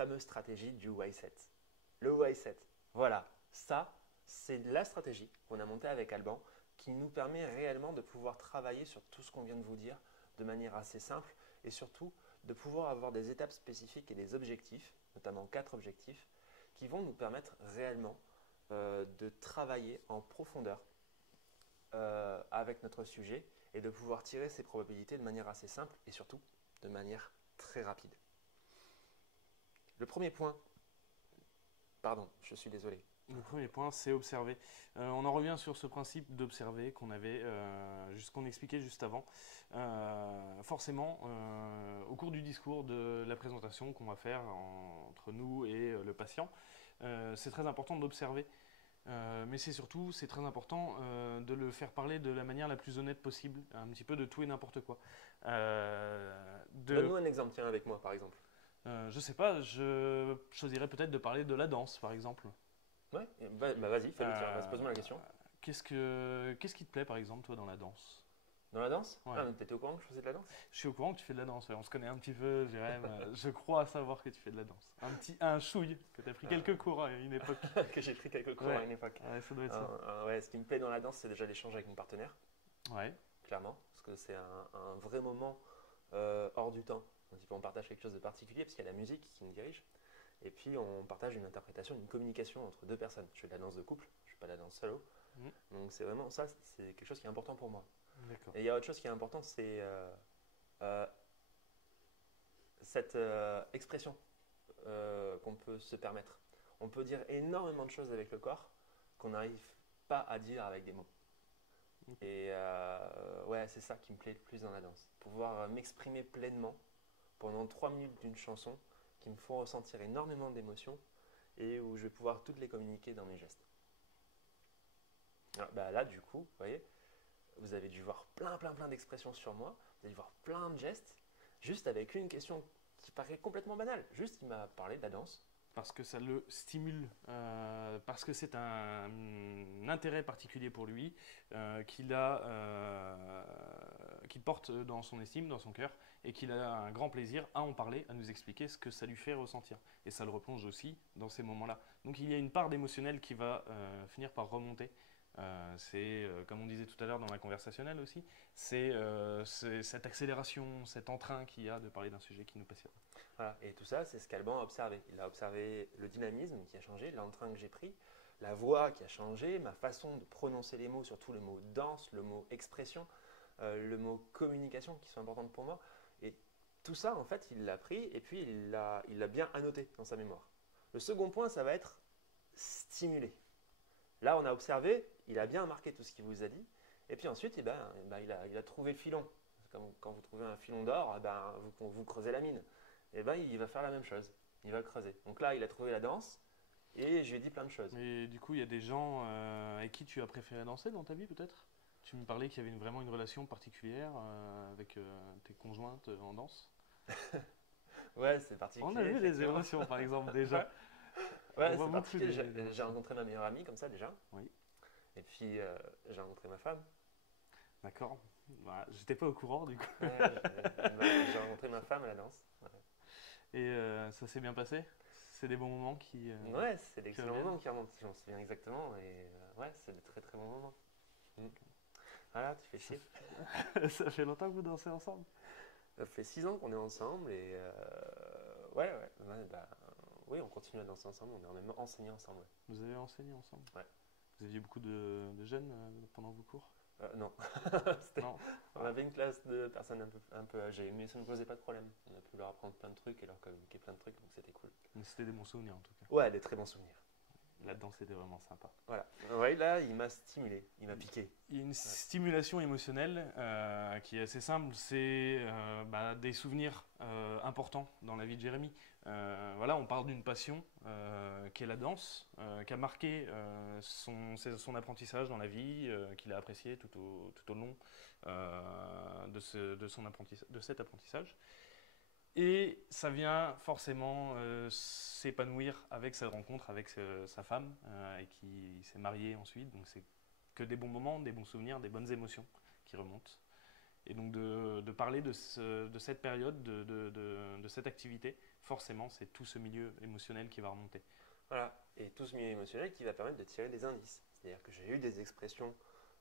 fameuse stratégie du why set. Le why set, voilà, ça, c'est la stratégie qu'on a montée avec Alban qui nous permet réellement de pouvoir travailler sur tout ce qu'on vient de vous dire de manière assez simple et surtout de pouvoir avoir des étapes spécifiques et des objectifs, notamment 4 objectifs, qui vont nous permettre réellement de travailler en profondeur avec notre sujet et de pouvoir tirer ces probabilités de manière assez simple et surtout de manière très rapide. Le premier point, pardon, je suis désolé. Le premier point, c'est observer. On en revient sur ce principe d'observer qu'on qu'on expliquait juste avant. Forcément, au cours du discours de la présentation qu'on va faire entre nous et le patient, c'est très important d'observer. Mais c'est très important de le faire parler de la manière la plus honnête possible, un petit peu de tout et n'importe quoi. Donne-nous un exemple, tiens, avec moi par exemple. Je sais pas, je choisirais peut-être de parler de la danse, par exemple. Ouais, bah vas-y, fais-le, tiens, pose-moi la question. Qu'est-ce qui te plaît, par exemple, toi, dans la danse? Dans la danse? Ouais. Ah, mais t'étais au courant que je faisais de la danse? Je suis au courant que tu fais de la danse, ouais. On se connaît un petit peu, Jérém. Je crois savoir que tu fais de la danse. Un chouille, que tu as pris quelques cours à une époque. Que j'ai pris quelques cours Ouais. à une époque. Ouais, ça doit être ça. Ouais, ce qui me plaît dans la danse, c'est déjà l'échange avec mon partenaire, Ouais. clairement, parce que c'est un vrai moment hors du temps. On partage quelque chose de particulier, parce qu'il y a la musique qui nous dirige, et puis on partage une interprétation, une communication entre deux personnes. Je fais de la danse de couple, je ne fais pas de la danse solo, donc c'est vraiment ça, c'est quelque chose qui est important pour moi. D'accord. Et il y a autre chose qui est important, c'est cette expression qu'on peut se permettre. On peut dire énormément de choses avec le corps qu'on n'arrive pas à dire avec des mots. Et ouais, c'est ça qui me plaît le plus dans la danse. Pouvoir m'exprimer pleinement pendant 3 minutes d'une chanson qui me font ressentir énormément d'émotions et où je vais pouvoir toutes les communiquer dans mes gestes. Alors, bah là, du coup, vous voyez, vous avez dû voir plein d'expressions sur moi, vous avez dû voir plein de gestes, juste avec une question qui paraît complètement banale. Juste, il m'a parlé de la danse. Parce que ça le stimule, parce que c'est un intérêt particulier pour lui, qu'il porte dans son estime, dans son cœur, et qu'il a un grand plaisir à en parler, à nous expliquer ce que ça lui fait ressentir. Et ça le replonge aussi dans ces moments-là. Donc il y a une part d'émotionnel qui va finir par remonter. Comme on disait tout à l'heure dans la conversationnelle aussi, c'est cette accélération, cet entrain qu'il y a de parler d'un sujet qui nous passionne. Voilà. Et tout ça, c'est ce qu'Alban a observé. Il a observé le dynamisme qui a changé, l'entrain que j'ai pris, la voix qui a changé, ma façon de prononcer les mots, surtout le mot danse, le mot expression, le mot communication qui sont importantes pour moi. Et tout ça, en fait, il l'a pris et puis il l'a bien annoté dans sa mémoire. Le second point, ça va être stimuler. Là, on a observé, il a bien marqué tout ce qu'il vous a dit, et puis ensuite, il a trouvé le filon. Comme quand vous trouvez un filon d'or, vous creusez la mine. Et il va faire la même chose, il va creuser. Donc là, il a trouvé la danse, et je lui ai dit plein de choses. Et du coup, il y a des gens avec qui tu as préféré danser dans ta vie, peut-être? Tu me parlais qu'il y avait vraiment une relation particulière avec tes conjointes en danse. Ouais, c'est particulier. On a vu les émotions, par exemple, déjà. Ouais, c'est particulier. J'ai rencontré ma meilleure amie comme ça déjà. Oui. Et puis, j'ai rencontré ma femme. D'accord. Voilà, j'étais pas au courant, du coup. Ouais, j'ai rencontré ma femme à la danse. Ouais. Et ça s'est bien passé? C'est des bons moments qui. Ouais, c'est d'excellents moments qui remontent, j'en souviens exactement. Et ouais, c'est de très bons moments. Voilà, tu fais chier. Ça fait longtemps que vous dansez ensemble? Ça fait 6 ans qu'on est ensemble et ouais, oui, on continue à danser ensemble, on est même enseignés ensemble. Ouais. Vous avez enseigné ensemble? Ouais. Vous aviez beaucoup de jeunes pendant vos cours? Non. Non. On avait une classe de personnes un peu âgées, mais ça ne posait pas de problème. On a pu leur apprendre plein de trucs et leur communiquer plein de trucs, donc c'était cool. Mais c'était des bons souvenirs en tout cas. Ouais, des très bons souvenirs. La danse était vraiment sympa. Voilà. Ouais, là, il m'a stimulé, il m'a piqué. Il y a une stimulation émotionnelle qui est assez simple, c'est des souvenirs importants dans la vie de Jérémy. Voilà, on parle d'une passion qui est la danse, qui a marqué son apprentissage dans la vie, qu'il a apprécié tout au long de cet apprentissage. Et ça vient forcément s'épanouir avec cette rencontre avec sa femme et qui s'est marié ensuite. Donc c'est que des bons moments, des bons souvenirs, des bonnes émotions qui remontent. Et donc de parler de cette période, de cette activité, forcément, c'est tout ce milieu émotionnel qui va remonter. Voilà. Et tout ce milieu émotionnel qui va permettre de tirer des indices. C'est-à-dire que j'ai eu des expressions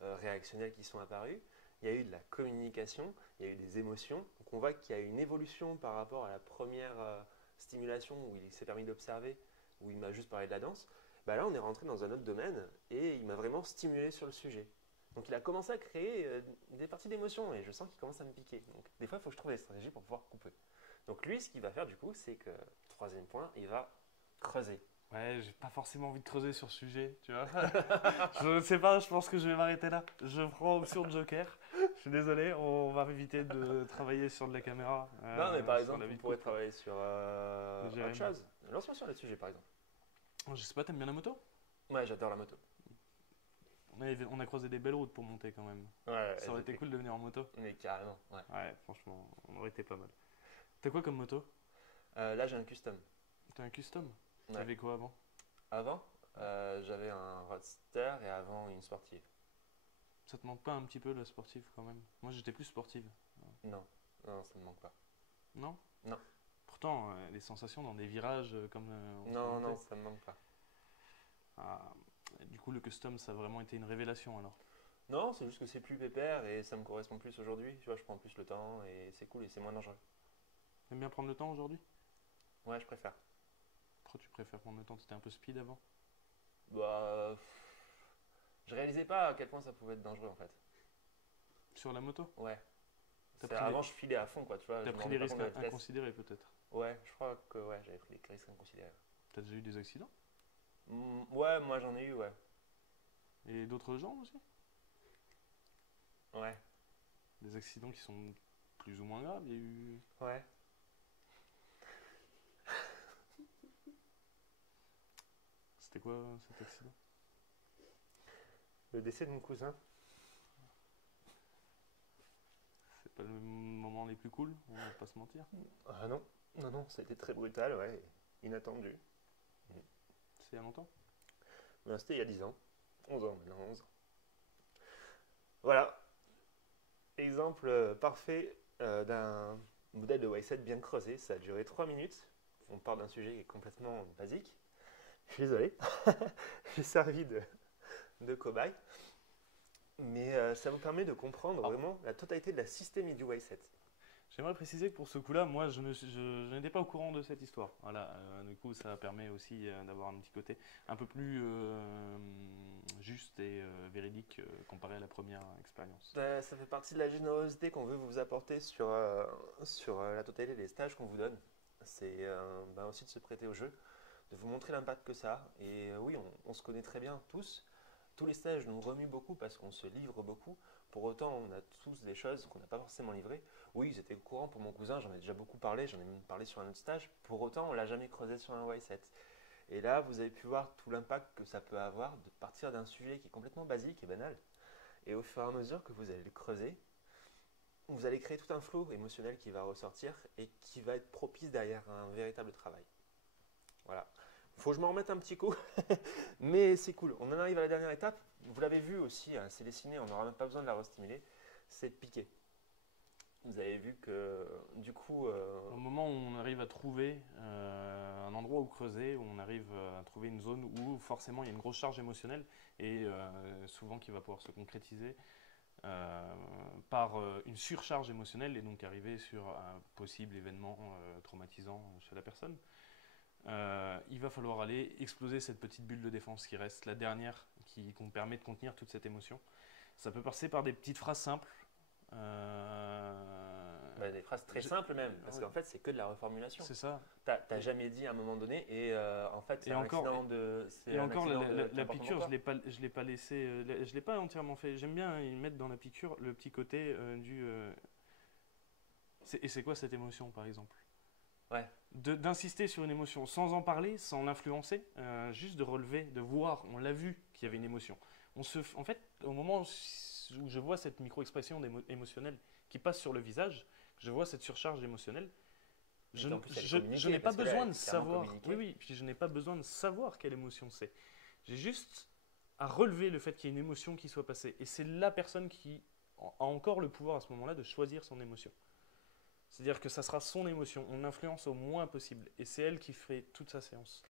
réactionnelles qui sont apparues, il y a eu de la communication, il y a eu des émotions. Donc on voit qu'il y a une évolution par rapport à la première stimulation où il s'est permis d'observer, où il m'a juste parlé de la danse. Bah là, on est rentré dans un autre domaine et il m'a vraiment stimulé sur le sujet. Donc il a commencé à créer des parties d'émotions et je sens qu'il commence à me piquer. Donc des fois, il faut que je trouve des stratégies pour pouvoir couper. Donc lui, ce qu'il va faire du coup, c'est que, troisième point, il va creuser. Ouais, j'ai pas forcément envie de creuser sur ce sujet, tu vois. Je ne sais pas, je pense que je vais m'arrêter là. Je prends option de Joker. Je suis désolé, on va éviter de travailler sur de la caméra. Non, mais par sur exemple, la on vie de pourrait couple. travailler sur autre Jérémy. chose. Lance-moi sur le sujet, par exemple. Je sais pas, t'aimes bien la moto? Ouais, j'adore la moto. On a croisé des belles routes pour monter quand même. Ouais, Ça aurait été cool de venir en moto. Mais carrément, ouais. Ouais, franchement, on aurait été pas mal. T'as quoi comme moto? Là, j'ai un custom. T'as un custom? Ouais. T'avais quoi avant? Avant, j'avais un Roadster et avant une sportive. Ça te manque pas un petit peu la sportive quand même? Moi j'étais plus sportive. Non, non, ça ne me manque pas. Non? Non. Pourtant, les sensations dans des virages comme on Non, montait. non, ça me manque pas. Ah, du coup, le custom, ça a vraiment été une révélation alors. Non, c'est juste que c'est plus pépère et ça me correspond plus aujourd'hui. Tu vois, je prends plus le temps et c'est cool et c'est moins dangereux. T'aimes bien prendre le temps aujourd'hui? Ouais, je préfère. Pourquoi tu préfères prendre le temps? T'étais un peu speed avant? Bah, je réalisais pas à quel point ça pouvait être dangereux en fait. Sur la moto? Ouais. T'as pris Avant, je filais à fond, quoi, tu vois. T'as Je me pris rendais des pas risques compte de la vitesse. inconsidérés peut-être? Ouais, je crois que ouais, j'avais pris des risques inconsidérés. T'as déjà eu des accidents? Ouais, moi j'en ai eu, ouais. Et d'autres gens aussi? Ouais. Des accidents qui sont plus ou moins graves? Il y a eu... Ouais. C'était quoi cet accident? Le décès de mon cousin. C'est pas le moment les plus cool, on va pas se mentir. Ah non, non, non, ça a été très brutal, ouais. Inattendu. C'est il y a longtemps? Mais c'était il y a 10 ans. 11 ans maintenant, 11 ans. Voilà. Exemple parfait d'un modèle de Y7 bien creusé. Ça a duré 3 minutes. On parle d'un sujet qui est complètement basique. Je suis désolé. J'ai servi de cobaye. Mais ça vous permet de comprendre vraiment la totalité de la systémie du Y7. J'aimerais préciser que pour ce coup-là, moi, je n'étais pas au courant de cette histoire. Voilà, du coup, ça permet aussi d'avoir un petit côté un peu plus juste et véridique comparé à la première expérience. Ça fait partie de la générosité qu'on veut vous apporter sur la totalité des stages qu'on vous donne. C'est aussi de se prêter au jeu, de vous montrer l'impact que ça a. Et oui, on se connaît très bien tous. Tous les stages nous remuent beaucoup parce qu'on se livre beaucoup. Pour autant, on a tous des choses qu'on n'a pas forcément livrées. Oui, ils étaient au courant pour mon cousin, j'en ai déjà beaucoup parlé, j'en ai même parlé sur un autre stage. Pour autant, on ne l'a jamais creusé sur un Y7. Et là, vous avez pu voir tout l'impact que ça peut avoir de partir d'un sujet qui est complètement basique et banal. Et au fur et à mesure que vous allez le creuser, vous allez créer tout un flot émotionnel qui va ressortir et qui va être propice derrière un véritable travail. Voilà. Faut que je m'en remette un petit coup, mais c'est cool. On en arrive à la dernière étape. Vous l'avez vu aussi, hein, c'est dessiné, on n'aura même pas besoin de la restimuler. C'est de piquer. Vous avez vu que du coup... Au moment où on arrive à trouver un endroit où creuser, où on arrive à trouver une zone où forcément il y a une grosse charge émotionnelle et souvent qui va pouvoir se concrétiser par une surcharge émotionnelle et donc arriver sur un possible événement traumatisant chez la personne. Il va falloir aller exploser cette petite bulle de défense qui reste, la dernière qui permet de contenir toute cette émotion. Ça peut passer par des petites phrases simples. Des phrases très simples même, parce qu'en fait c'est que de la reformulation. C'est ça. T'as jamais dit à un moment donné et en fait c'est Et un encore, accident de... Et encore, la important piqûre, pour je l'ai pas laissé, je l'ai pas entièrement fait. J'aime bien y mettre dans la piqûre le petit côté du... Et c'est quoi cette émotion par exemple? Ouais. D'insister sur une émotion sans en parler, sans l'influencer, juste de relever, de voir, on l'a vu qu'il y avait une émotion. En fait, au moment où je vois cette micro-expression émotionnelle qui passe sur le visage, je vois cette surcharge émotionnelle, je n'ai pas besoin de savoir. Oui, puis je n'ai pas besoin de savoir quelle émotion c'est. J'ai juste à relever le fait qu'il y ait une émotion qui soit passée. Et c'est la personne qui a encore le pouvoir à ce moment-là de choisir son émotion. C'est-à-dire que ça sera son émotion, on influence au moins possible. Et c'est elle qui fait toute sa séance.